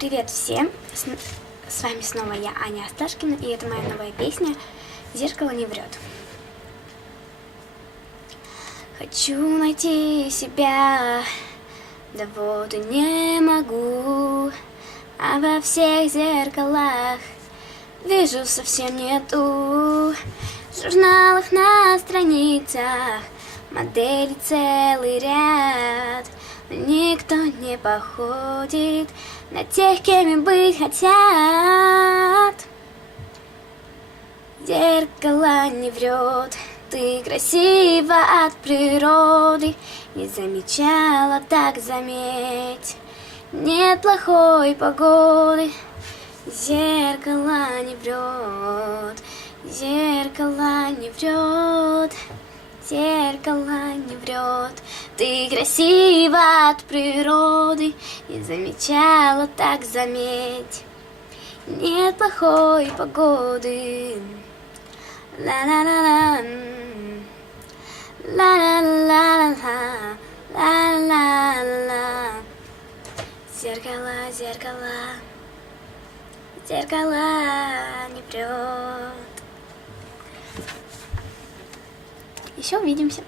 Привет всем! С вами снова я, Аня Асташкина, и это моя новая песня «Зеркало не врет». Хочу найти себя, да вот и не могу, а во всех зеркалах вижу совсем не ту. В журналах на страницах моделей целый ряд, но никто не походит на тех, кем быть хотят. Зеркало не врет, ты красива от природы, не замечала, так заметь, нет плохой погоды. Зеркало не врет, зеркало не врет, зеркало не врет, ты красива от природы, не замечала, так заметь, нет плохой погоды. Ла-ла-ла-ла, ла-ла-ла-ла, ла-ла-ла. Зеркало, зеркало, зеркало не врет. Еще увидимся.